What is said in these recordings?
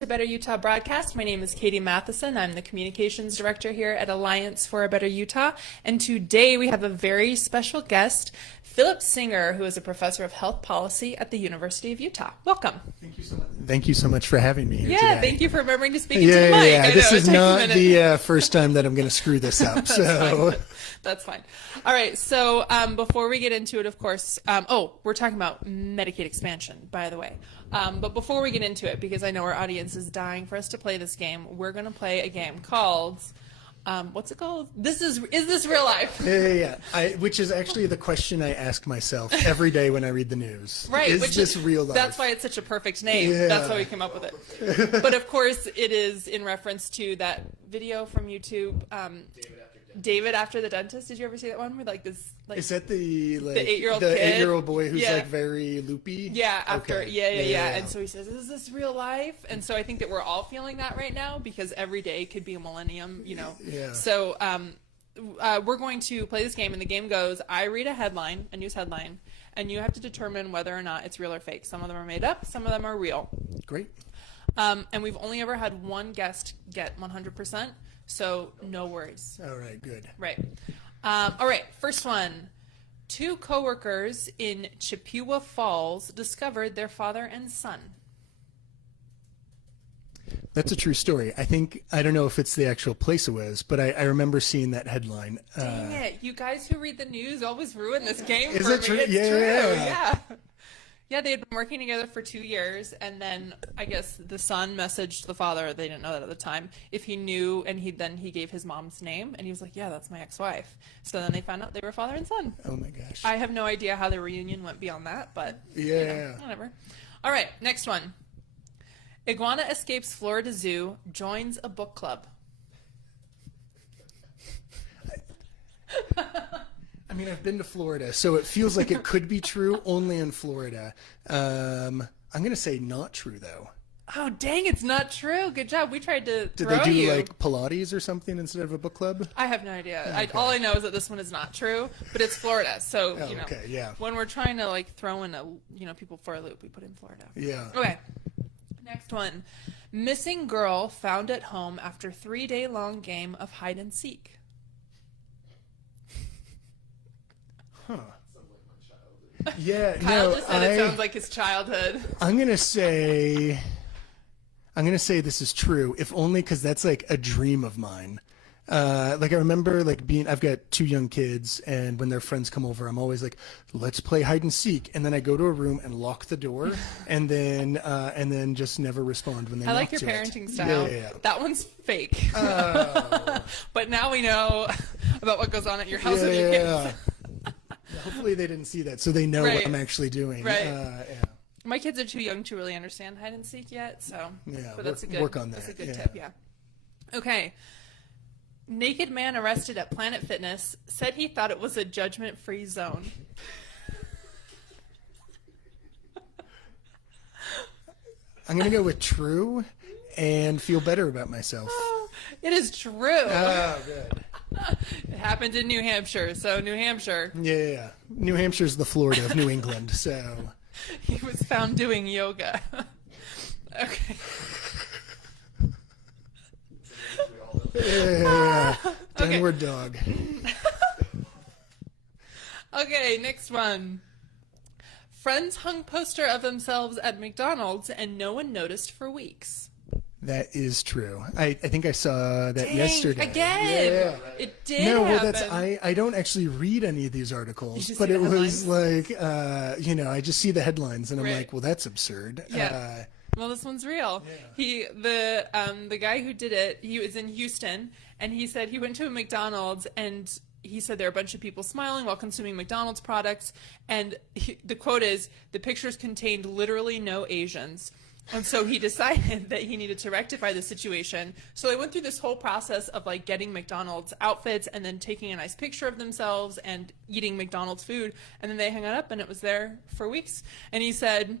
To Better Utah broadcast. My name is Katie Matheson. I'm the communications director here at Alliance for a Better Utah. And today we have a very special guest, Phillip Singer, who is a professor of health policy at the University of Utah. Welcome. Thank you so much. Thank you so much for having me here today. Thank you for remembering to speak into the mic. Yeah. This is not the first time that I'm going to screw this up. That's fine. All right. So before we get into it, of course, we're talking about Medicaid expansion, by the way. But before we get into it, because I know our audience is dying for us to play this game, we're going to play a game called, what's it called? Is this real life? Yeah. Which is actually the question I ask myself every day when I read the news. Right. Is this real life? That's why it's such a perfect name. Yeah. That's why we came up with it. But of course, it is in reference to that video from YouTube, David After the Dentist. Did you ever see that one? Where this, is that the 8-year-old the kid? 8-year-old boy who's very loopy? Yeah. After okay. yeah. And so he says, "Is this real life?" And so I think that we're all feeling that right now because every day could be a millennium, Yeah. So we're going to play this game, and the game goes: I read a news headline, and you have to determine whether or not it's real or fake. Some of them are made up, some of them are real. Great. And we've only ever had one guest get 100%. So no worries. All right, good. Right. All right, first one. 2 coworkers in Chippewa Falls discovered their father and son. That's a true story. I don't know if it's the actual place it was, but I remember seeing that headline. Dang it. You guys who read the news always ruin this game Is for it me. true? It's Yeah. true. Yeah. Yeah, they had been working together for 2 years, and then I guess the son messaged the father, they didn't know that at the time, if he knew, and he gave his mom's name, and he was like, yeah, that's my ex-wife. So then they found out they were father and son. Oh my gosh. I have no idea how the reunion went beyond that, but whatever. All right, next one. Iguana escapes Florida Zoo, joins a book club. I mean, I've been to Florida, so it feels like it could be true only in Florida. I'm going to say not true, though. Oh, dang, it's not true. Good job. We tried to Did throw they do, you. like, Pilates or something instead of a book club? I have no idea. Okay. All I know is that this one is not true, but it's Florida. So, okay, yeah. when we're trying to, throw in, people for a loop, we put in Florida. Yeah. Okay. Next one. Missing girl found at home after 3-day-long game of hide and seek. Huh. Yeah, Kyle no, just said it sounds like his childhood. I'm gonna say this is true, if only because that's like a dream of mine. I remember I've got 2 young kids, and when their friends come over, I'm always like, let's play hide and seek, and then I go to a room and lock the door, and then just never respond when they I like knock your to it. parenting style. Yeah. That one's fake. Oh. But now we know about what goes on at your house with your kids. Hopefully they didn't see that, so they know what I'm actually doing. Right. Yeah. My kids are too young to really understand hide and seek yet, so Yeah, but that's work on that. That's a good tip, yeah. Okay. Naked man arrested at Planet Fitness said he thought it was a judgment-free zone. I'm going to go with true and feel better about myself. Oh, it is true. Oh, good. It happened in New Hampshire, so New Hampshire. Yeah. New Hampshire's the Florida of New England, so. He was found doing yoga. Okay. Yeah. Downward dog. Okay, next one. Friends hung poster of themselves at McDonald's and no one noticed for weeks. That is true. I think I saw that yesterday. Again! Yeah. It did No, well, happen. I don't actually read any of these articles, but see it the was like, I just see the headlines and I'm Right. like, well, that's absurd. Yeah. Well, this one's real. Yeah. The guy who did it, he was in Houston, and he said he went to a McDonald's, and he said there are a bunch of people smiling while consuming McDonald's products, and the quote is, "The pictures contained literally no Asians." And so he decided that he needed to rectify the situation. So they went through this whole process of getting McDonald's outfits and then taking a nice picture of themselves and eating McDonald's food, and then they hung it up, and it was there for weeks. And he said,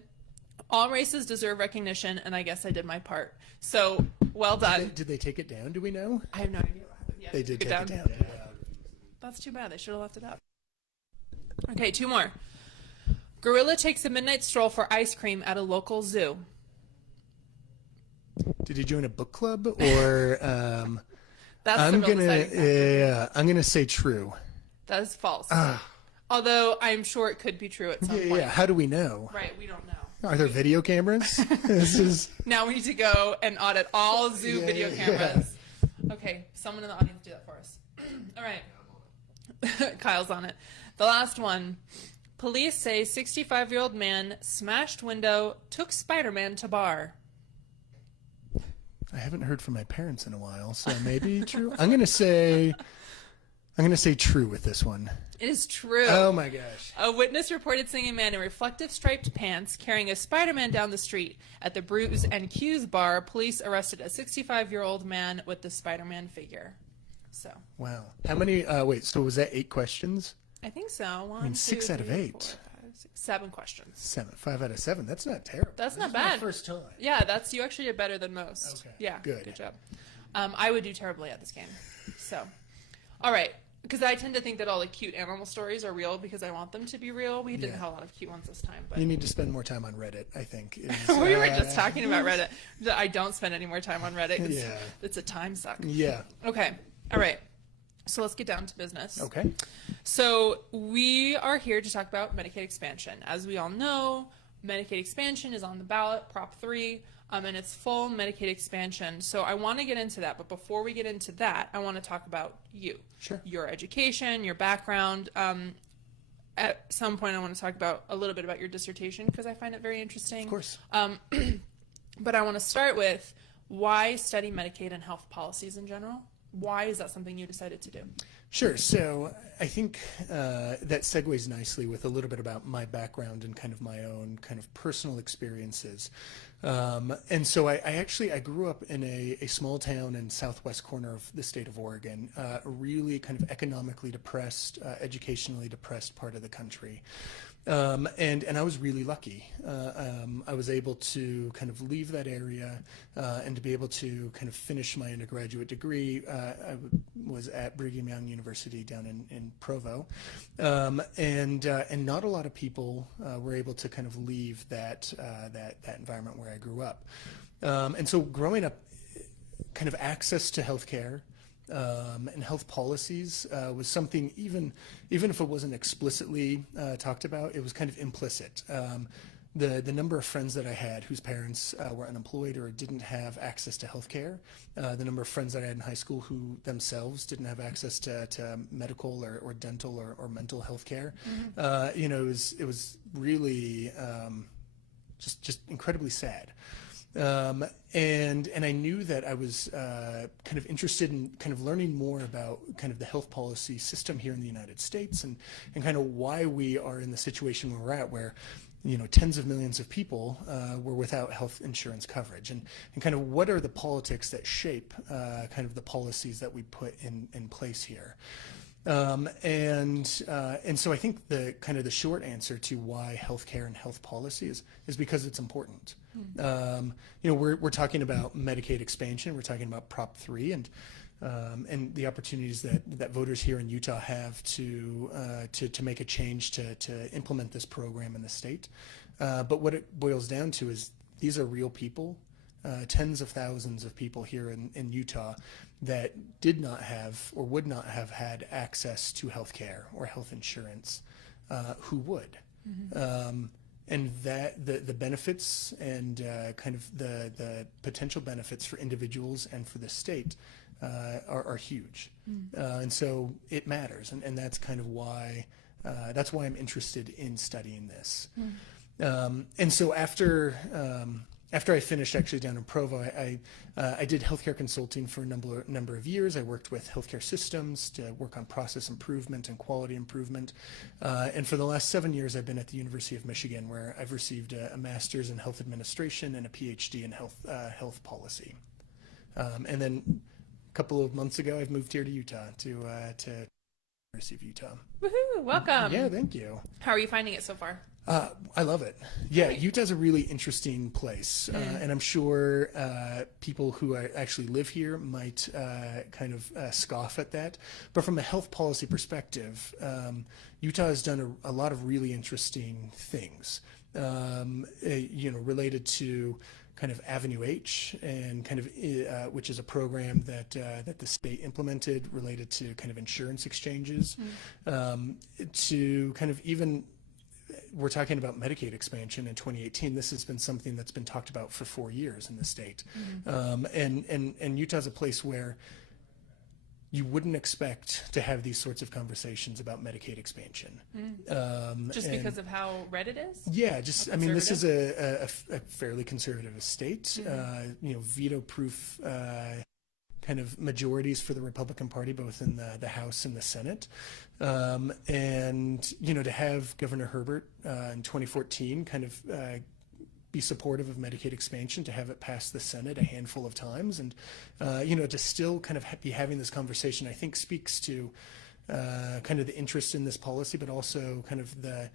all races deserve recognition, and I guess I did my part. So, well done. Did they take it down? Do we know? I have no idea what happened. Yeah, They did take it down. Yeah. That's too bad. They should have left it up. Okay, 2 more. Gorilla takes a midnight stroll for ice cream at a local zoo. Did he join a book club or? That's I'm the real gonna deciding factor. I'm gonna say true. That is false. Although I'm sure it could be true at some Yeah, point. yeah. How do we know? Right, we don't know. Are there video cameras? This is Now we need to go and audit all zoo Yeah, video yeah. cameras. Okay, someone in the audience do that for us. All right. Kyle's on it. The last one. Police say 65-year-old man smashed window, took Spider-Man to bar. I haven't heard from my parents in a while, so maybe true. I'm gonna say true with this one. It is true. Oh my gosh. A witness reported seeing a man in reflective striped pants carrying a Spider-Man down the street. At the Brews and Q's bar, police arrested a 65-year-old man with the Spider-Man figure. So. Wow. How many? Wait. So was that 8 questions? I think so. One, I mean, 6 two, out of three, 8. 4, 5, 6, 7 questions. 7. 5 out of 7. That's not terrible. That's This not is my bad. first time. Yeah, that's you actually did better than most. Okay, Yeah. good. Good job. I would do terribly at this game. So, all right. Because I tend to think that all the cute animal stories are real because I want them to be real. We didn't Yeah. have a lot of cute ones this time, but You need to spend more time on Reddit, I think. we were just talking about Reddit. I don't spend any more time on Reddit. Yeah. It's a time suck. Yeah. Okay. All right. So let's get down to business. Okay. So we are here to talk about Medicaid expansion. As we all know, Medicaid expansion is on the ballot, Prop 3, and it's full Medicaid expansion. So I want to get into that, but before we get into that, I want to talk about you. Sure. Your education, your background. At some point, I want to talk about a little bit about your dissertation because I find it very interesting. Of course. But I want to start with why study Medicaid and health policies in general? Why is that something you decided to do? Sure. So I think that segues nicely with a little bit about my background and kind of my own kind of personal experiences. And so I grew up in a small town in southwest corner of the state of Oregon, a really kind of economically depressed, educationally depressed part of the country. And I was really lucky. I was able to kind of leave that area and to be able to kind of finish my undergraduate degree. Was at Brigham Young University down in Provo, and not a lot of people were able to kind of leave that environment where I grew up. And so growing up, kind of access to healthcare. And health policies was something, even if it wasn't explicitly talked about, it was kind of implicit. The number of friends that I had whose parents were unemployed or didn't have access to health care, the number of friends that I had in high school who themselves didn't have access to medical or dental or mental health care, it was really just incredibly sad. And I knew that I was kind of interested in kind of learning more about kind of the health policy system here in the United States and kind of why we are in the situation where we're at, where tens of millions of people were without health insurance coverage, and kind of what are the politics that shape kind of the policies that we put in place here. And so I think the kind of the short answer to why healthcare and health policy is because it's important. We're talking about Medicaid expansion. We're talking about Prop 3 and the opportunities that voters here in Utah have to make a change to implement this program in the state. But what it boils down to is these are real people. Tens of thousands of people here in Utah that did not have or would not have had access to health care or health insurance who would. And that the benefits and kind of the potential benefits for individuals and for the state are huge. And so it matters. And that's kind of why I'm interested in studying this. And so after I finished actually down in Provo, I did healthcare consulting for a number of years. I worked with healthcare systems to work on process improvement and quality improvement. And for the last 7 years, I've been at the University of Michigan, where I've received a master's in health administration and a PhD in health policy. And then a couple of months ago, I've moved here to Utah to University of Utah. Woohoo! Welcome. Yeah, thank you. How are you finding it so far? I love it. Yeah, Utah's a really interesting place, and I'm sure people who actually live here might kind of scoff at that. But from a health policy perspective, Utah has done a lot of really interesting things, related to kind of Avenue H, and kind of which is a program that that the state implemented related to kind of insurance exchanges, to kind of even. We're talking about Medicaid expansion in 2018. This has been something that's been talked about for 4 years in the state, and Utah's a place where you wouldn't expect to have these sorts of conversations about Medicaid expansion. Just because of how red it is? Yeah, just, I mean, this is a fairly conservative state, you know, veto-proof kind of majorities for the Republican Party, both in the House and the Senate. And, you know, to have Governor Herbert in 2014 kind of be supportive of Medicaid expansion, to have it pass the Senate a handful of times, and you know, to still kind of be having this conversation, I think speaks to kind of the interest in this policy, but also kind of the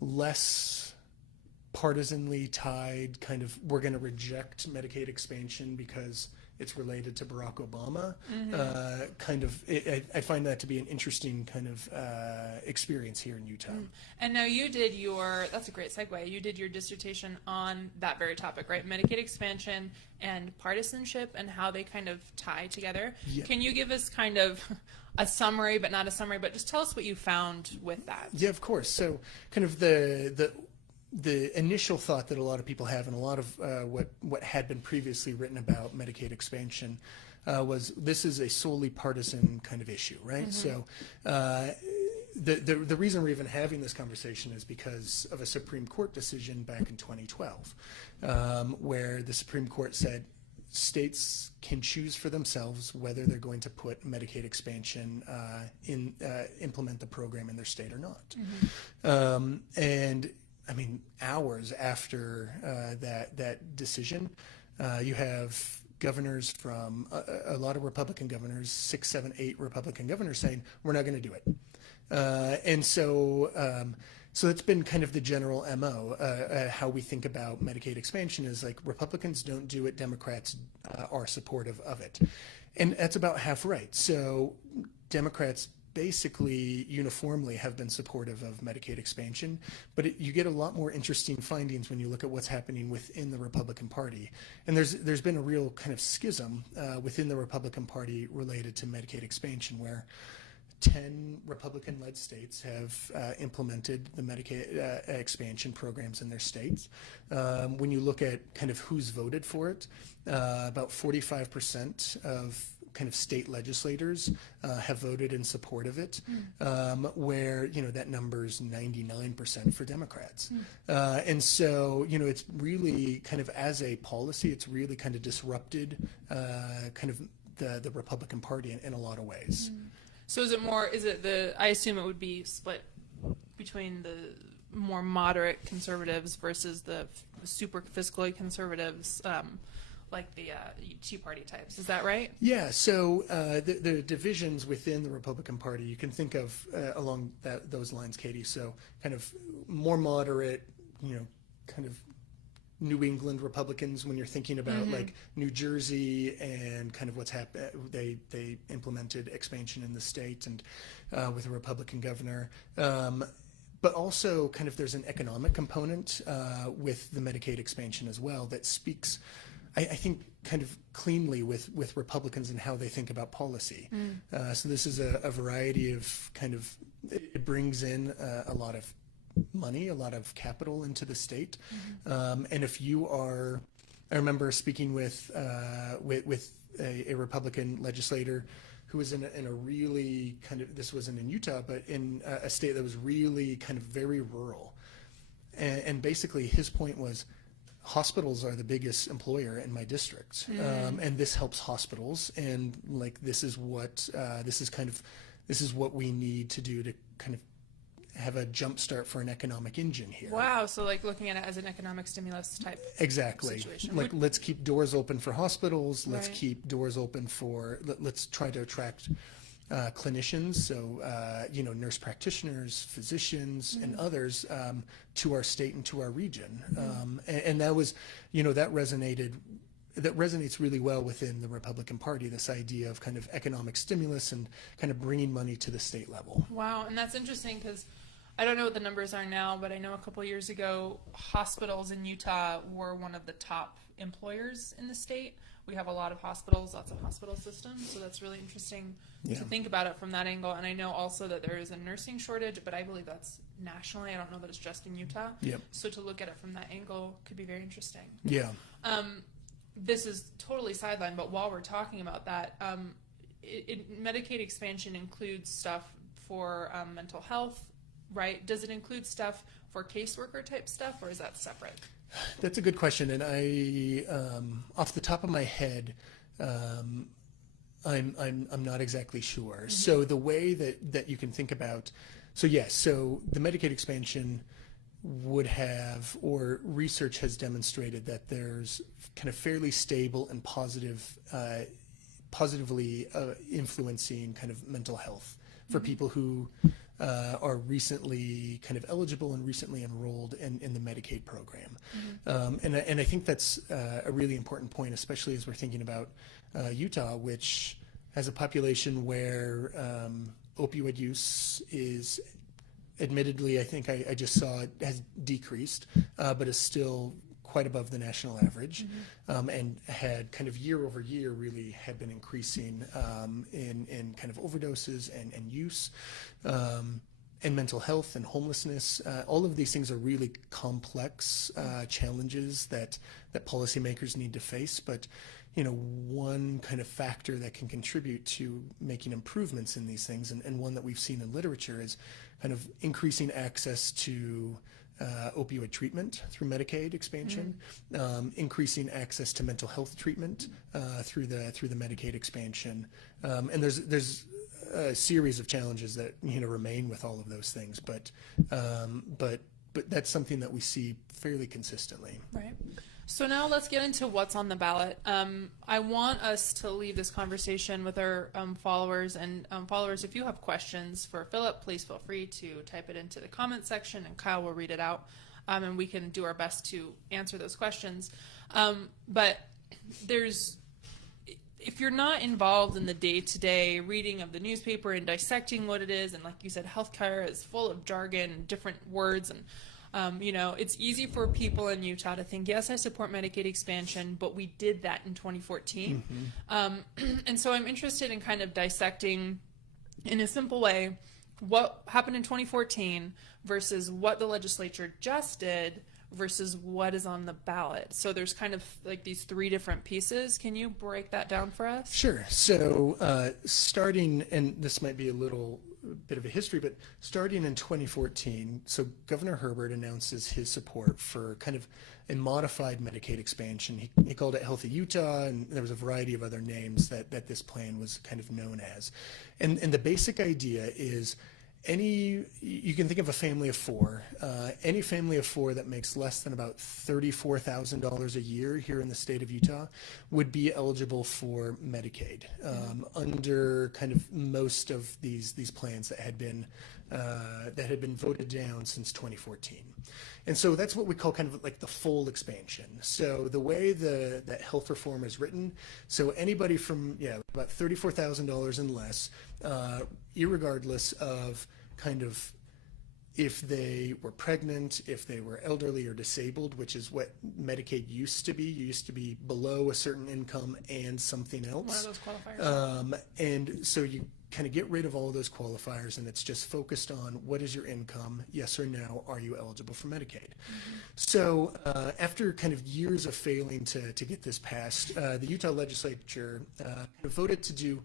less partisanly tied kind of, we're going to reject Medicaid expansion because it's related to Barack Obama, kind of, I find that to be an interesting kind of experience here in Utah. And now you did that's a great segue, you did your dissertation on that very topic, right? Medicaid expansion and partisanship and how they kind of tie together. Yeah. Can you give us kind of a summary, but not a summary, but just tell us what you found with that? Yeah, of course. So kind of the initial thought that a lot of people have, and a lot of what had been previously written about Medicaid expansion, was this is a solely partisan kind of issue, right? So the reason we're even having this conversation is because of a Supreme Court decision back in 2012, where the Supreme Court said states can choose for themselves whether they're going to put Medicaid expansion implement the program in their state or not. And I mean, hours after that decision, you have governors from a lot of Republican governors, 6, 7, 8 Republican governors saying, we're not going to do it. And so that's been kind of the general MO, how we think about Medicaid expansion is like Republicans don't do it, Democrats are supportive of it. And that's about half right. So Democrats basically uniformly have been supportive of Medicaid expansion, but you get a lot more interesting findings when you look at what's happening within the Republican Party. And there's been a real kind of schism within the Republican Party related to Medicaid expansion, where 10 Republican-led states have implemented the Medicaid expansion programs in their states. When you look at kind of who's voted for it, about 45% of kind of state legislators have voted in support of it, where, you know, that number's 99% for Democrats. And so, you know, it's really kind of, as a policy, it's really kind of disrupted kind of the Republican Party in a lot of ways. So I assume it would be split between the more moderate conservatives versus the super fiscally conservatives, like the Tea Party types. Is that right? Yeah, so the divisions within the Republican Party, you can think of along those lines, Katie. So kind of more moderate, you know, kind of New England Republicans, when you're thinking about like New Jersey and kind of what's happened. They implemented expansion in the state and with a Republican governor. But also kind of there's an economic component with the Medicaid expansion as well that speaks, I think, kind of cleanly with Republicans and how they think about policy. So this is a variety of kind of, it brings in a lot of money, a lot of capital into the state. And if you are, I remember speaking with a Republican legislator who was in a really kind of, this wasn't in Utah, but in a state that was really kind of very rural. And basically his point was, hospitals are the biggest employer in my district, and this helps hospitals, and like this is what we need to do to kind of have a jump start for an economic engine here. Wow, so like looking at it as an economic stimulus type situation. Like, let's keep doors open for hospitals, let's keep doors open for, let's try to attract clinicians, so you know, nurse practitioners, physicians, and others to our state and to our region. And that was, you know, that resonates really well within the Republican Party, this idea of kind of economic stimulus and kind of bringing money to the state level. Wow, and that's interesting because I don't know what the numbers are now, but I know a couple of years ago, hospitals in Utah were one of the top employers in the state. We have a lot of hospitals, lots of hospital systems, so that's really interesting to think about it from that angle. And I know also that there is a nursing shortage, but I believe that's nationally. I don't know that it's just in Utah. Yep. So to look at it from that angle could be very interesting. Yeah. This is totally sideline, but while we're talking about that, Medicaid expansion includes stuff for mental health, right? Does it include stuff for caseworker type stuff, or is that separate? That's a good question, and I, off the top of my head, I'm not exactly sure. Mm-hmm. So the way that you can think about, so the Medicaid expansion would have, or research has demonstrated that there's kind of fairly stable and positively influencing kind of mental health for people who are recently kind of eligible and recently enrolled in the Medicaid program. And I think that's a really important point, especially as we're thinking about Utah, which has a population where opioid use is admittedly, I think I just saw it has decreased, but is still quite above the national average, and had kind of year over year really had been increasing in kind of overdoses and use, and mental health and homelessness. All of these things are really complex challenges that policymakers need to face, but one kind of factor that can contribute to making improvements in these things, and one that we've seen in literature, is kind of increasing access to opioid treatment through Medicaid expansion, increasing access to mental health treatment through the Medicaid expansion, and there's a series of challenges that remain with all of those things, but that's something that we see fairly consistently. Right. So now let's get into what's on the ballot. I want us to leave this conversation with our followers. And followers, if you have questions for Phillip, please feel free to type it into the comment section, and Kyle will read it out, and we can do our best to answer those questions. But if you're not involved in the day-to-day reading of the newspaper and dissecting what it is, and like you said, healthcare is full of jargon and different words, and it's easy for people in Utah to think, yes, I support Medicaid expansion, but we did that in 2014. And so I'm interested in kind of dissecting in a simple way what happened in 2014 versus what the legislature just did versus what is on the ballot. So there's kind of like these three different pieces. Can you break that down for us? Sure. So starting, and this might be a little bit of a history, but starting in 2014, so Governor Herbert announces his support for kind of a modified Medicaid expansion. He called it Healthy Utah, and there was a variety of other names that this plan was kind of known as. And the basic idea is you can think of a family of four. Any family of four that makes less than about $34,000 a year here in the state of Utah would be eligible for Medicaid under kind of most of these plans that had been voted down since 2014. And so that's what we call kind of like the full expansion. So the way that health reform is written, so anybody from about $34,000 and less, irregardless of kind of if they were pregnant, if they were elderly or disabled, which is what Medicaid used to be. You used to be below a certain income and something else. One of those qualifiers. And so you kind of get rid of all of those qualifiers, and it's just focused on what is your income, yes or no, are you eligible for Medicaid? So after kind of years of failing to get this passed, the Utah legislature voted to do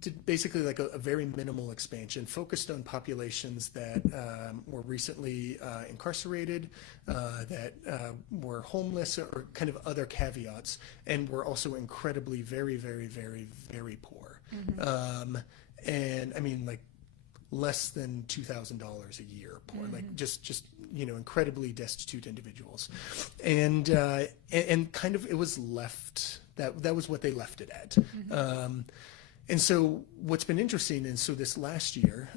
did basically like a very minimal expansion, focused on populations that were recently incarcerated, that were homeless, or kind of other caveats, and were also incredibly very, very, very, very poor. And I mean, like less than $2,000 a year poor, like just incredibly destitute individuals, and kind of it was left that was what they left it at. And so what's been interesting is, so this last year,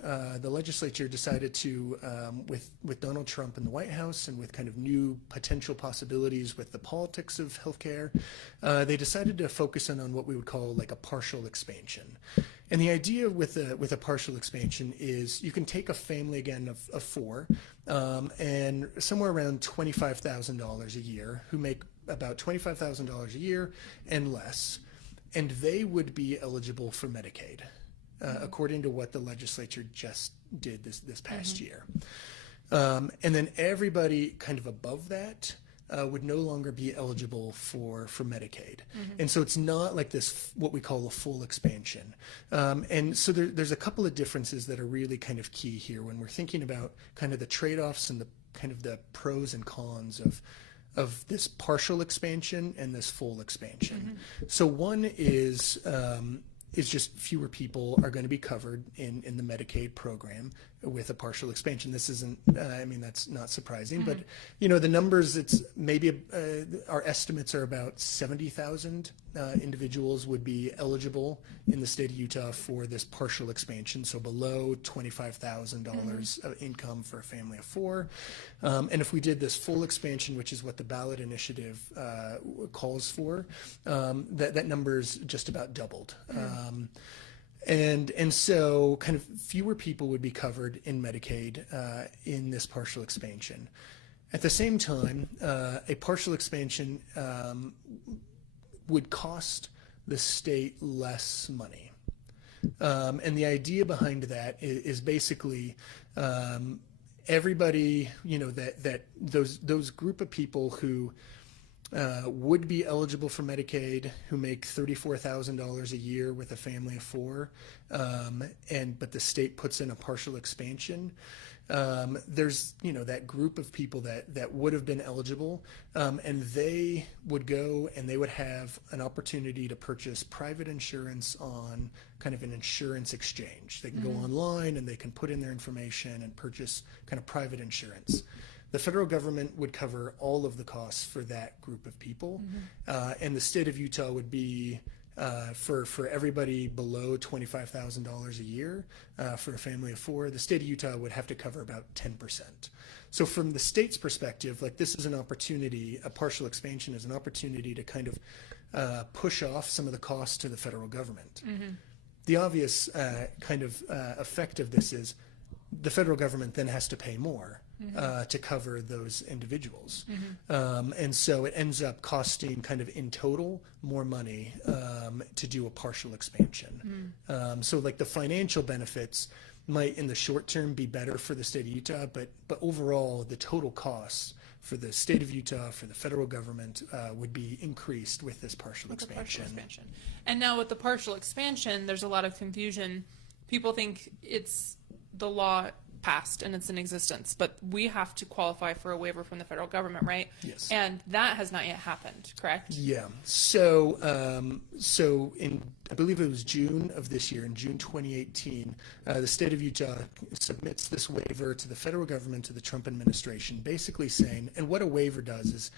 the legislature decided to, with Donald Trump in the White House and with kind of new potential possibilities with the politics of healthcare, they decided to focus in on what we would call like a partial expansion. And the idea with a partial expansion is you can take a family, again, of four, and somewhere around $25,000 a year, who make about $25,000 a year and less, and they would be eligible for Medicaid, according to what the legislature just did this past year. And then everybody kind of above that would no longer be eligible for Medicaid. And so it's not like this, what we call a full expansion. And so there's a couple of differences that are really kind of key here when we're thinking about kind of the trade-offs and the kind of the pros and cons of this partial expansion and this full expansion. So one is just fewer people are going to be covered in the Medicaid program with a partial expansion. This isn't, I mean, that's not surprising, but you know, the numbers, it's maybe, our estimates are about 70,000 individuals would be eligible in the state of Utah for this partial expansion, so below $25,000 of income for a family of four. And if we did this full expansion, which is what the ballot initiative calls for, that number's just about doubled. And so kind of fewer people would be covered in Medicaid in this partial expansion. At the same time, a partial expansion would cost the state less money. And the idea behind that is basically everybody, you know, that those group of people who would be eligible for Medicaid, who make $34,000 a year with a family of four, but the state puts in a partial expansion. There's, you know, that group of people that would have been eligible, and they would go and they would have an opportunity to purchase private insurance on kind of an insurance exchange. They can go online and they can put in their information and purchase kind of private insurance. The federal government would cover all of the costs for that group of people, and the state of Utah would be, for everybody below $25,000 a year, for a family of four, the state of Utah would have to cover about 10%. So from the state's perspective, like, this is an opportunity, a partial expansion is an opportunity to kind of push off some of the costs to the federal government. The obvious kind of effect of this is the federal government then has to pay more to cover those individuals. And so it ends up costing kind of in total more money to do a partial expansion. So like the financial benefits might in the short term be better for the state of Utah, but overall the total costs for the state of Utah, for the federal government, would be increased with this partial expansion. And now with the partial expansion, there's a lot of confusion. People think it's the law passed and it's in existence, but we have to qualify for a waiver from the federal government, right? Yes. And that has not yet happened, correct? Yeah. So, so in, I believe it was June of this year, in June 2018, the state of Utah submits this waiver to the federal government, to the Trump administration, basically saying, and what a waiver does is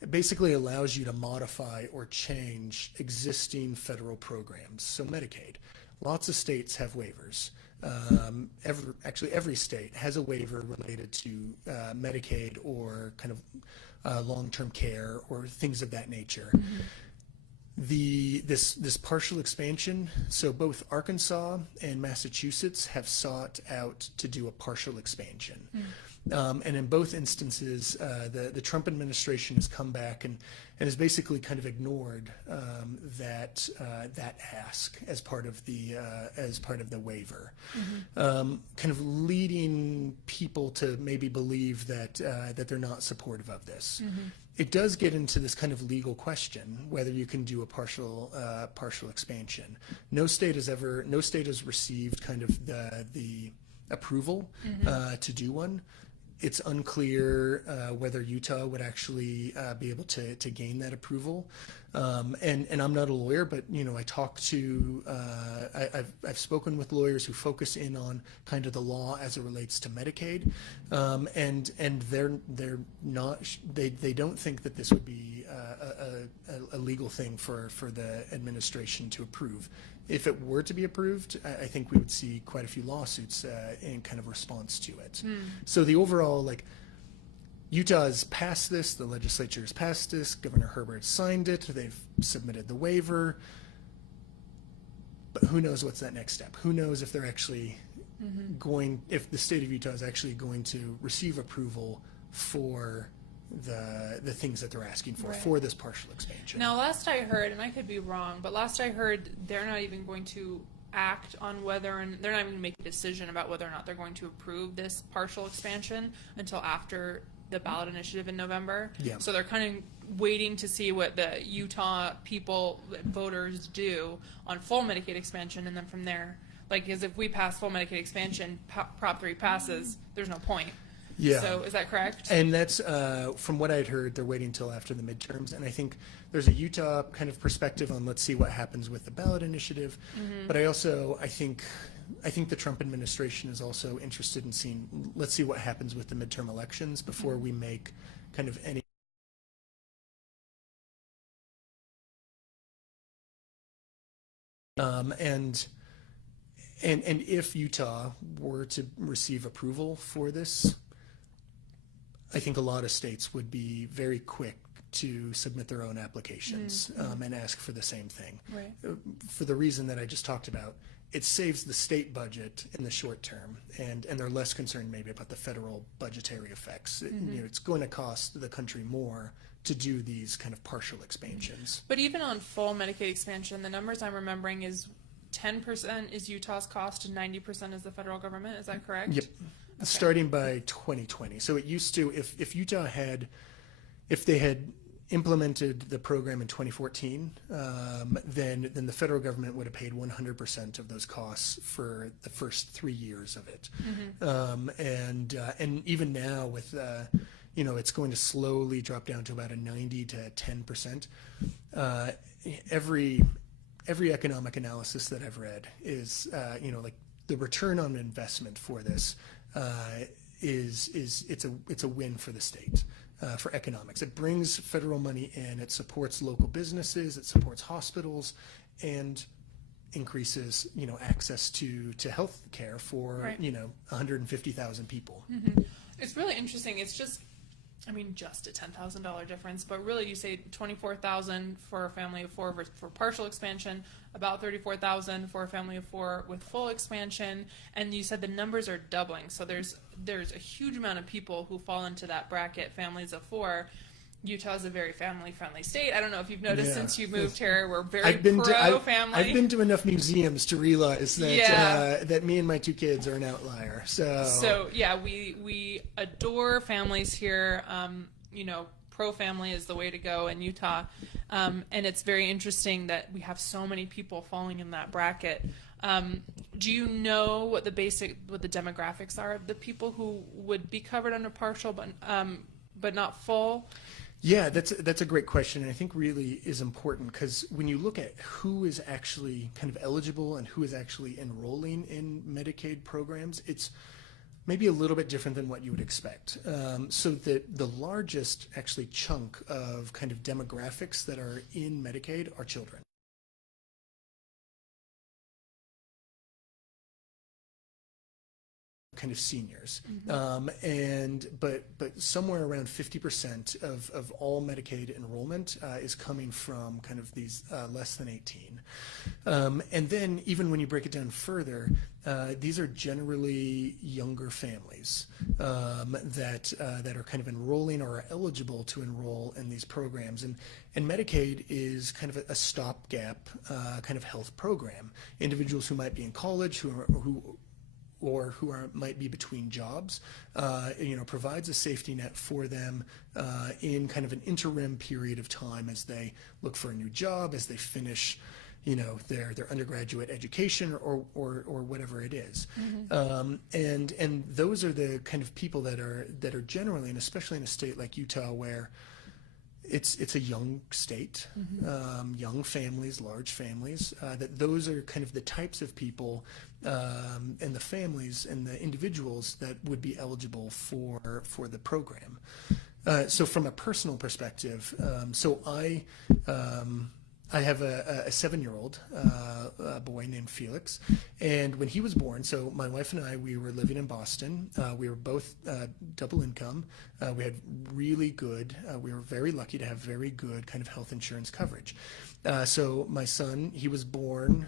it basically allows you to modify or change existing federal programs. So Medicaid, lots of states have waivers. Actually every state has a waiver related to Medicaid or kind of long-term care or things of that nature. This partial expansion, so both Arkansas and Massachusetts have sought out to do a partial expansion. And in both instances, the Trump administration has come back and has basically kind of ignored that ask as part of the waiver, kind of leading people to maybe believe that they're not supportive of this. It does get into this kind of legal question whether you can do a partial expansion. No state has received kind of the approval to do one. It's unclear whether Utah would actually be able to gain that approval. And I'm not a lawyer, but you know, I talk to I've spoken with lawyers who focus in on kind of the law as it relates to Medicaid, and they're not, they don't think that this would be a legal thing for the administration to approve. If it were to be approved, I think we would see quite a few lawsuits in kind of response to it. So the overall, like, Utah has passed this, the legislature has passed this, Governor Herbert signed it, they've submitted the waiver. But who knows what's that next step? Who knows if they're actually if the state of Utah is actually going to receive approval for the things that they're asking for this partial expansion. Now, last I heard, and I could be wrong, but last I heard they're not even going to act on whether, and they're not even going to make a decision about whether or not they're going to approve this partial expansion until after the ballot initiative in November. Yeah. So they're kind of waiting to see what the Utah people, voters, do on full Medicaid expansion, and then from there, like, because if we pass full Medicaid expansion, Prop 3 passes, there's no point. Yeah. So is that correct? And that's, from what I'd heard, they're waiting until after the midterms. And I think there's a Utah kind of perspective on let's see what happens with the ballot initiative. But I think the Trump administration is also interested in seeing, let's see what happens with the midterm elections before we make kind of any. And if Utah were to receive approval for this, I think a lot of states would be very quick to submit their own applications and ask for the same thing. Right. For the reason that I just talked about, it saves the state budget in the short term, and they're less concerned maybe about the federal budgetary effects. It's going to cost the country more to do these kind of partial expansions. But even on full Medicaid expansion, the numbers I'm remembering is 10% is Utah's cost and 90% is the federal government. Is that correct? Yep. Okay. Starting by 2020. So it used to, if Utah had, if they had implemented the program in 2014, then the federal government would have paid 100% of those costs for the first 3 years of it. And even now with it's going to slowly drop down to about a 90 to 10%. Every economic analysis that I've read is like the return on investment for this it's a win for the state. For economics, it brings federal money in, it supports local businesses, it supports hospitals, and increases access to health care for 150,000 people. It's really interesting. It's just a $10,000 difference, but really you say 24,000 for a family of four for partial expansion, about 34,000 for a family of four with full expansion, and you said the numbers are doubling. So there's a huge amount of people who fall into that bracket, families of four. Utah is a very family-friendly state. I don't know if you've noticed since you moved here, we're very pro-family. I've been to enough museums to realize that that me and my two kids are an outlier. So yeah, we adore families here. Pro-family is the way to go in Utah, and it's very interesting that we have so many people falling in that bracket. Do you know what the demographics are of the people who would be covered under partial but not full? Yeah, that's a great question, and I think really is important because when you look at who is actually kind of eligible and who is actually enrolling in Medicaid programs, it's maybe a little bit different than what you would expect. So the largest actually chunk of kind of demographics that are in Medicaid are children. Kind of seniors, but somewhere around 50% of all Medicaid enrollment is coming from kind of these less than 18, and then even when you break it down further, these are generally younger families that are kind of enrolling or are eligible to enroll in these programs, and Medicaid is kind of a stopgap kind of health program. Individuals who might be in college, who might be between jobs, provides a safety net for them in kind of an interim period of time as they look for a new job, as they finish, their undergraduate education or whatever it is. And those are the kind of people that are generally, and especially in a state like Utah where it's a young state, young families, large families, that those are kind of the types of people and the families and the individuals that would be eligible for the program. So from a personal perspective, I have a 7-year-old boy named Felix, and when he was born, so my wife and I, we were living in Boston. We were both double income. We had really good, we were very lucky to have very good kind of health insurance coverage. So my son, he was born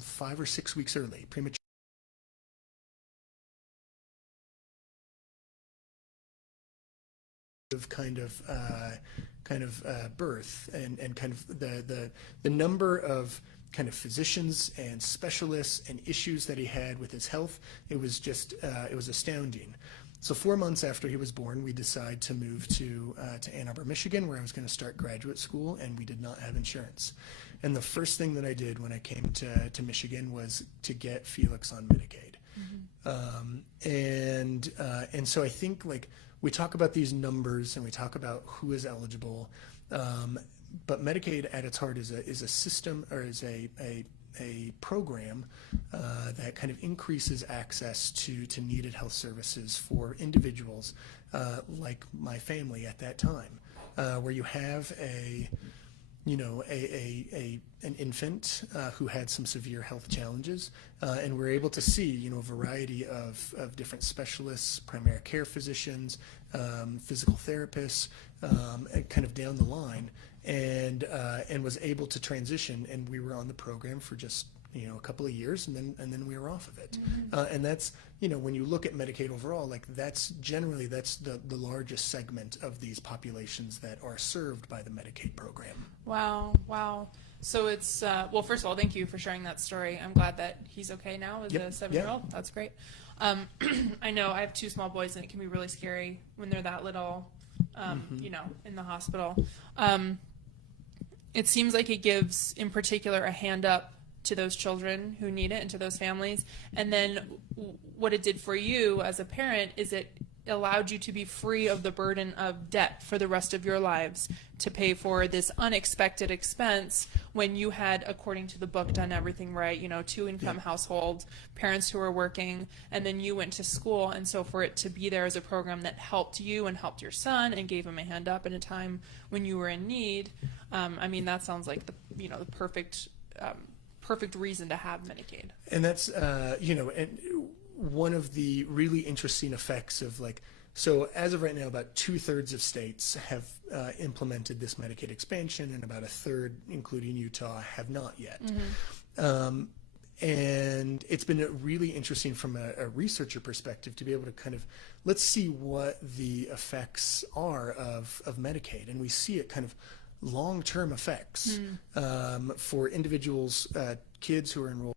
5 or 6 weeks early, premature. Of kind of birth and kind of the number of kind of physicians and specialists and issues that he had with his health, it was just it was astounding. So 4 months after he was born, we decided to move to Ann Arbor, Michigan, where I was going to start graduate school, and we did not have insurance. And the first thing that I did when I came to Michigan was to get Felix on Medicaid. And so I think, like, we talk about these numbers and we talk about who is eligible, but Medicaid at its heart is a system, or is a program that kind of increases access to needed health services for individuals like my family at that time, where you have an infant who had some severe health challenges, and we're able to see, a variety of different specialists, primary care physicians, physical therapists, and kind of down the line, and was able to transition, and we were on the program for just a couple of years, and then we were off of it. And that's, when you look at Medicaid overall, like that's the largest segment of these populations that are served by the Medicaid program. Wow. So it's, well, first of all, thank you for sharing that story. I'm glad that he's okay now as a 7-year-old. Yeah. That's great. I know I have 2 small boys, and it can be really scary when they're that little, in the hospital. It seems like it gives, in particular, a hand up to those children who need it and to those families. And then what it did for you as a parent is it allowed you to be free of the burden of debt for the rest of your lives, to pay for this unexpected expense when you had, according to the book, done everything right, 2-income household, parents who were working, and then you went to school. And so for it to be there as a program that helped you and helped your son and gave him a hand up in a time when you were in need, that sounds like the perfect reason to have Medicaid. And that's, and one of the really interesting effects of, like, so as of right now, about 2/3 of states have implemented this Medicaid expansion, and about 1/3, including Utah, have not yet. And it's been really interesting from a researcher perspective to be able to kind of, let's see what the effects are of Medicaid. And we see it kind of long-term effects for individuals, kids who are enrolled,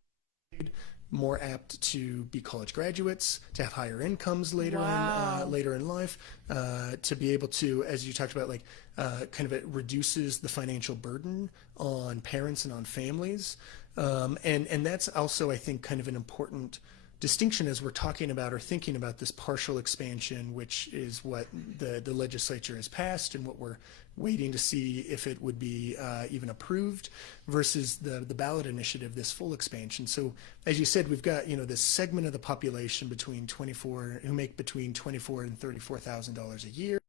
more apt to be college graduates, to have higher incomes later in life, to be able to, as you talked about, like kind of it reduces the financial burden on parents and on families, and that's also, I think, kind of an important distinction as we're talking about or thinking about this partial expansion, which is what the legislature has passed and what we're waiting to see if it would be even approved, versus the ballot initiative, this full expansion. So as you said, we've got this segment of the population who make between $24,000 and $34,000 a year.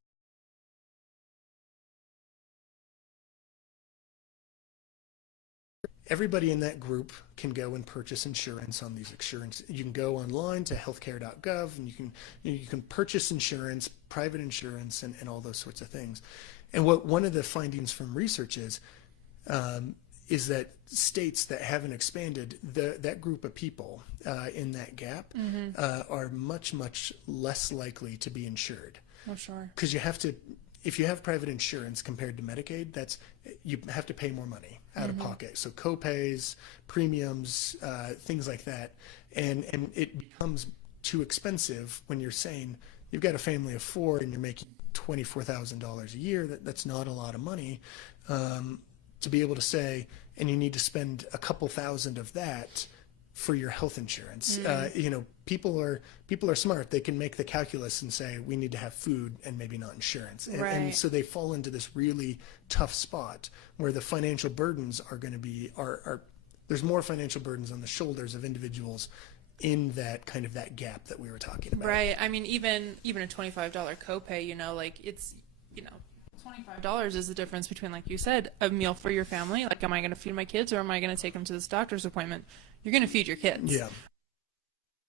Everybody in that group can go and purchase insurance on these insurance. You can go online to healthcare.gov, and you can purchase insurance, private insurance, and all those sorts of things. And what one of the findings from research is that states that haven't expanded, that group of people in that gap are much, much less likely to be insured. Oh, sure. Because if you have private insurance compared to Medicaid, you have to pay more money out of pocket. So co-pays, premiums, things like that. And it becomes too expensive when you're saying you've got a family of 4 and you're making $24,000 a year. That's not a lot of money to be able to say, and you need to spend a couple thousand of that for your health insurance. People are smart. They can make the calculus and say, we need to have food and maybe not insurance. And so they fall into this really tough spot where the financial burdens are going to be, there's more financial burdens on the shoulders of individuals in that kind of that gap that we were talking about. Right. I mean, even a $25 copay, like it's, $25 is the difference between, like you said, a meal for your family. Like, am I going to feed my kids, or am I going to take them to this doctor's appointment? You're going to feed your kids. Yeah.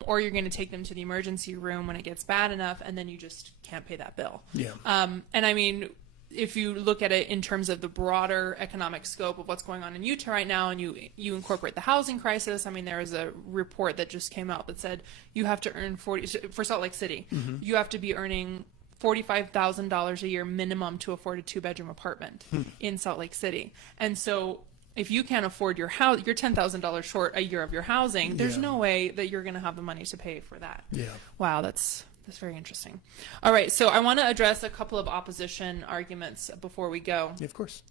Or you're going to take them to the emergency room when it gets bad enough, and then you just can't pay that bill. Yeah. And I mean, if you look at it in terms of the broader economic scope of what's going on in Utah right now, and you incorporate the housing crisis, I mean, there was a report that just came out that said you have to earn for Salt Lake City, you have to be earning $45,000 a year minimum to afford a 2-bedroom apartment in Salt Lake City. And so if you can't afford your house, you're $10,000 short a year of your housing. There's no way that you're going to have the money to pay for that. Yeah. Wow, that's very interesting. All right, so I want to address a couple of opposition arguments before we go. Yeah, of course.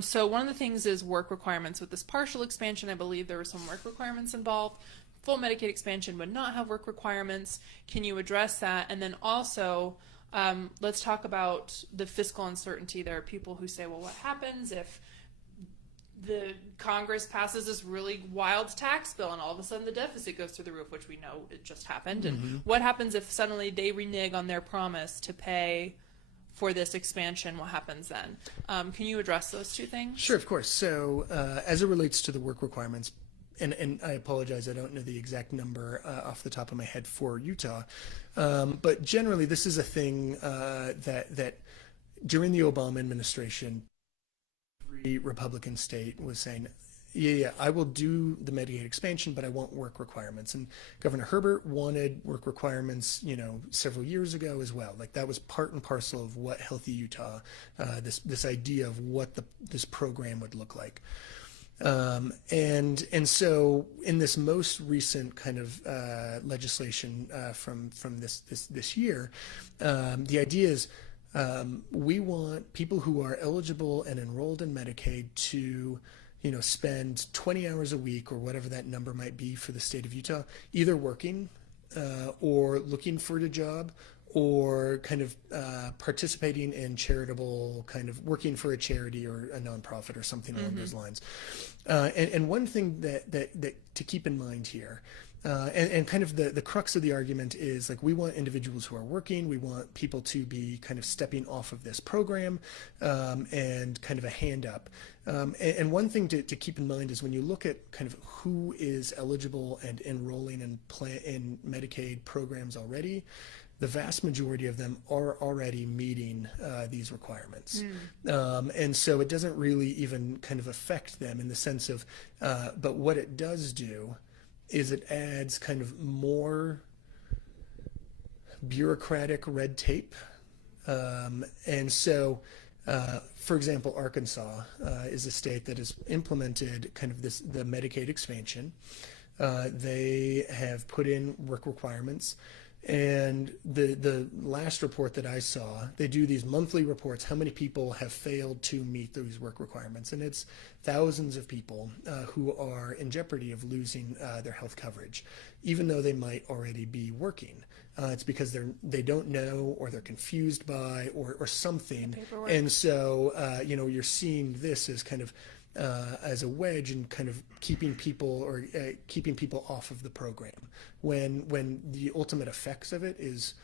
So one of the things is work requirements. With this partial expansion, I believe there were some work requirements involved. Full Medicaid expansion would not have work requirements. Can you address that? And then also, let's talk about the fiscal uncertainty. There are people who say, well, what happens if the Congress passes this really wild tax bill and all of a sudden the deficit goes through the roof, which we know it just happened. And what happens if suddenly they renege on their promise to pay for this expansion? What happens then? Can you address those two things? Sure, of course. So as it relates to the work requirements, and I apologize, I don't know the exact number off the top of my head for Utah, but generally this is a thing that during the Obama administration, every Republican state was saying, yeah, I will do the Medicaid expansion, but I want work requirements. And Governor Herbert wanted work requirements, several years ago as well. Like that was part and parcel of what Healthy Utah, this idea of what this program would look like. And so in this most recent kind of legislation from this year, the idea is we want people who are eligible and enrolled in Medicaid to spend 20 hours a week or whatever that number might be for the state of Utah, either working or looking for a job, or kind of participating in charitable, kind of working for a charity or a nonprofit or something along those lines. And one thing that to keep in mind here, and kind of the crux of the argument is, like, we want individuals who are working, we want people to be kind of stepping off of this program and kind of a hand up. And one thing to keep in mind is when you look at kind of who is eligible and enrolling in Medicaid programs already, the vast majority of them are already meeting these requirements. And so it doesn't really even kind of affect them in the sense of, but what it does do is it adds kind of more bureaucratic red tape. And so, for example, Arkansas is a state that has implemented kind of the Medicaid expansion. They have put in work requirements. And the last report that I saw, they do these monthly reports, how many people have failed to meet those work requirements. And it's thousands of people who are in jeopardy of losing their health coverage, even though they might already be working. It's because they don't know, or they're confused by, or something. And so, you're seeing this as kind of as a wedge and kind of keeping people off of the program, when the ultimate effects of it is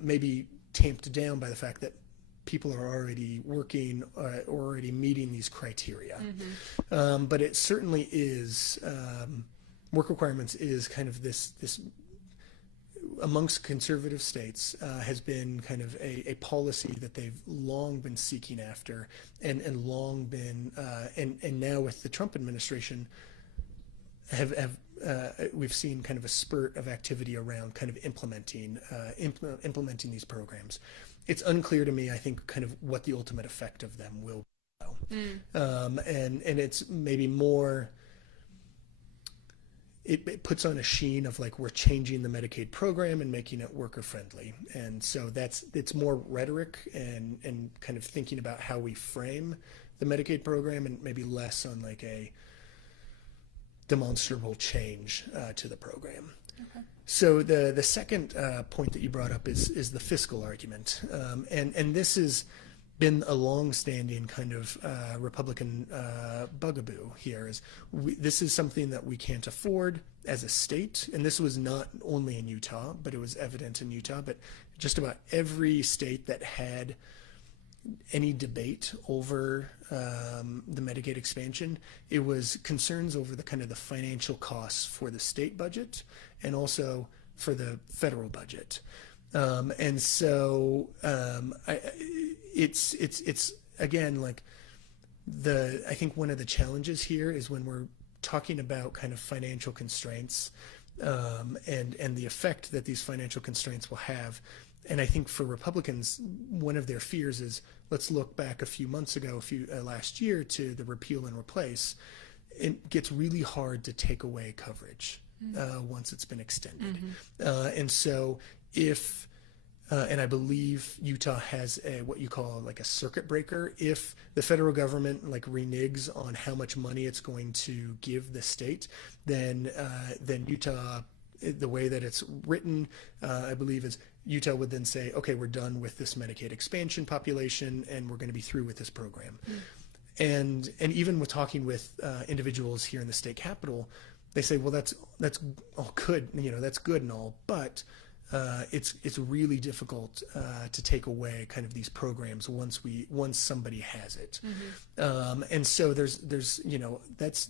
maybe tamped down by the fact that people are already working or already meeting these criteria. But it certainly is, work requirements is kind of this amongst conservative states has been kind of a policy that they've long been seeking after, and long been and now with the Trump administration we've seen kind of a spurt of activity around kind of implementing these programs. It's unclear to me, I think, kind of what the ultimate effect of them will be. And it's maybe more, it puts on a sheen of, like, we're changing the Medicaid program and making it worker friendly. And so it's more rhetoric and kind of thinking about how we frame the Medicaid program, and maybe less on like a demonstrable change to the program. Okay. So the second point that you brought up is the fiscal argument. And this is been a long-standing kind of Republican bugaboo here. This is something that we can't afford as a state, and this was not only in Utah, but it was evident in Utah. But just about every state that had any debate over the Medicaid expansion, it was concerns over the kind of the financial costs for the state budget and also for the federal budget. And so it's again, like I think one of the challenges here is when we're talking about kind of financial constraints and the effect that these financial constraints will have. And I think for Republicans, one of their fears is, let's look back a few months ago, last year, to the repeal and replace. It gets really hard to take away coverage once it's been extended. And so if, and I believe Utah has what you call like a circuit breaker, if the federal government like reneges on how much money it's going to give the state, then Utah, the way that it's written, I believe is Utah would then say, okay, we're done with this Medicaid expansion population and we're going to be through with this program. And even with talking with individuals here in the state capitol, they say, well, that's all good, that's good and all, but it's really difficult to take away kind of these programs once somebody has it. And so there's that's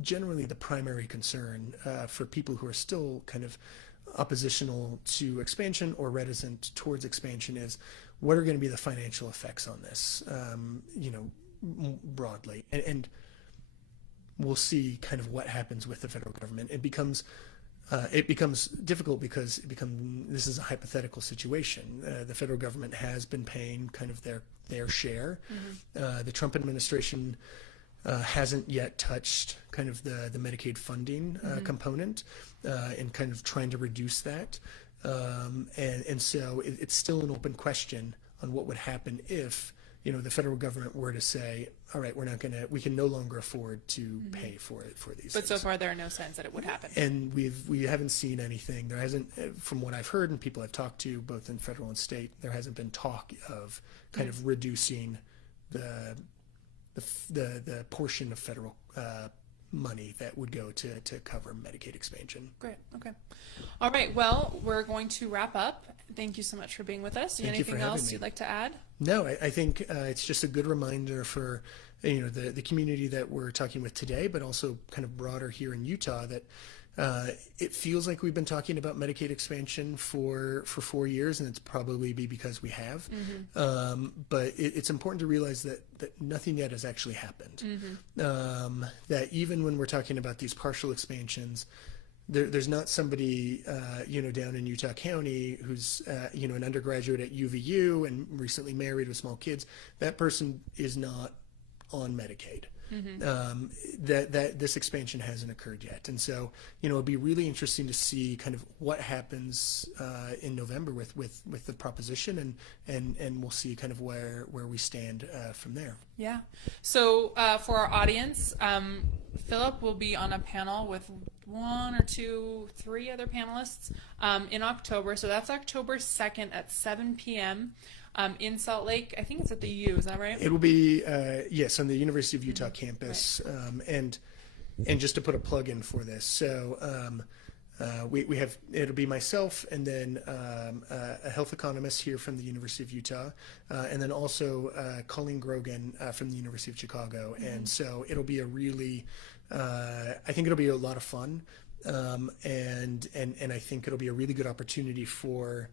generally the primary concern for people who are still kind of oppositional to expansion or reticent towards expansion is, what are going to be the financial effects on this, broadly, and we'll see kind of what happens with the federal government. It becomes difficult because this is a hypothetical situation. The federal government has been paying kind of their share. The Trump administration hasn't yet touched kind of the Medicaid funding component and kind of trying to reduce that. And so it's still an open question on what would happen if the federal government were to say, all right, we can no longer afford to pay for these But things. so far there are no signs that it would happen. And we haven't seen anything. There hasn't, from what I've heard and people I've talked to, both in federal and state, there hasn't been talk of kind of reducing the portion of federal money that would go to cover Medicaid expansion. Great. Okay. All right. Well, we're going to wrap up. Thank you so much for being with us. Thank you for Anything having else me. you'd like to add? No, I think it's just a good reminder for the community that we're talking with today, but also kind of broader here in Utah, that it feels like we've been talking about Medicaid expansion for 4 years, and it's probably because we have. But it's important to realize that nothing yet has actually happened. That even when we're talking about these partial expansions, there's not somebody down in Utah County who's an undergraduate at UVU and recently married with small kids. That person is not on Medicaid. That this expansion hasn't occurred yet, and so it'll be really interesting to see kind of what happens in November with the proposition, and we'll see kind of where we stand from there. Yeah. So for our audience, Phillip will be on a panel with 1 or 2, 3 other panelists in October. So that's October 2nd at 7 p.m. In Salt Lake. I think it's at the U. Is that right? It will be yes, on the University of Utah campus. Right. And just to put a plug in for this, so we have, it'll be myself and then a health economist here from the University of Utah, and then also Colleen Grogan from the University of Chicago. And so it'll be a really I think it'll be a lot of fun, and I think it'll be a really good opportunity for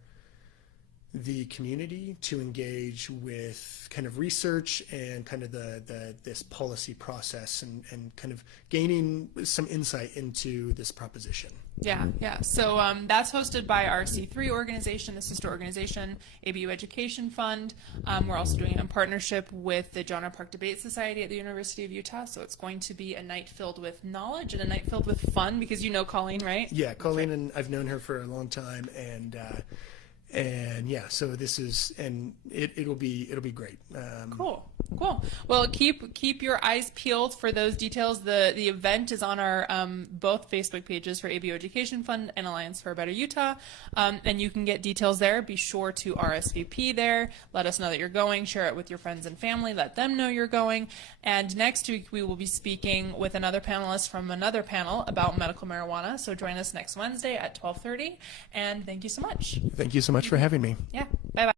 the community to engage with kind of research and kind of this policy process and kind of gaining some insight into this proposition. Yeah. So that's hosted by our C3 organization, the sister organization, ABU Education Fund. We're also doing it in partnership with the John R. Park Debate Society at the University of Utah. So it's going to be a night filled with knowledge and a night filled with fun, because you know Colleen, right? Yeah, Colleen, and I've known her for a long time, and yeah, so this is, and it'll be great. Cool. Cool. Well, keep your eyes peeled for those details. The event is on our both Facebook pages for ABO Education Fund and Alliance for a Better Utah, and you can get details there. Be sure to RSVP there. Let us know that you're going. Share it with your friends and family. Let them know you're going. And next week we will be speaking with another panelist from another panel about medical marijuana. So join us next Wednesday at 12:30. And thank you so much. Thank you so much for having me. Yeah. Bye bye.